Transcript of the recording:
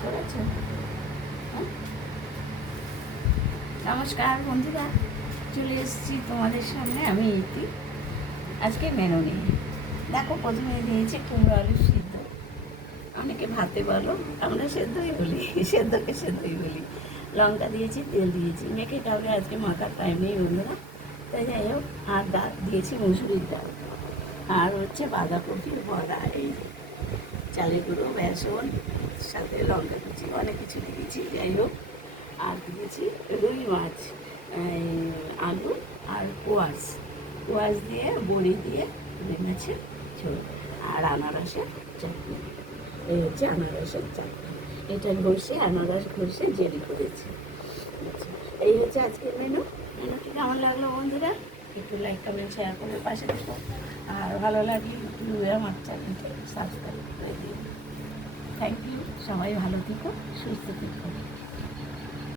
করেছো? হ্যাঁ? নমস্কার বন্ধুরা, চলে এসেছি তোমাদের সামনে আমি ইতি। আজকে মেনু নিয়ে দেখো, প্রথমে দিয়েছি কুমড়ো আলু সিদ্ধ। অনেকে ভাতে বলো, আমরা সেদ্ধই বলি, সেদ্ধকে সেদ্ধই বলি। লঙ্কা দিয়েছি, তেল দিয়েছি, মেখে কাউকে আজকে মাখার টাইম নেই বন্ধুরা। তাই যাই হোক, আর ডাল দিয়েছি মুসুরির ডাল, আর হচ্ছে বাঁধাকপির বড়া, এই যে চালের গুঁড়ো, বেসন, সাথে লঙ্কা কুচি, অনেক কিছু দিয়েছি। যাই হোক, আর দিয়েছি রুই মাছ, আলু আর কোয়াশ, কোয়াশ দিয়ে বড়ি দিয়ে রুই মাছের ঝোল, আর আনারসের চাটনি। এই হচ্ছে আনারসের চাটনি, এটা ঘষে আনারস ঘষে জেলি করেছি। আচ্ছা, এই হচ্ছে আজকের মেনু। মেনুটি কেমন লাগলো বন্ধুরা? একটু লাইক কমেন্ট শেয়ার করে পাশে দেখো, আর ভালো লাগলে একটু আমার চ্যানেলটা সাবস্ক্রাইব করে দিন। Thank you. সবাই ভালো থেকো, সুস্থ থেকো।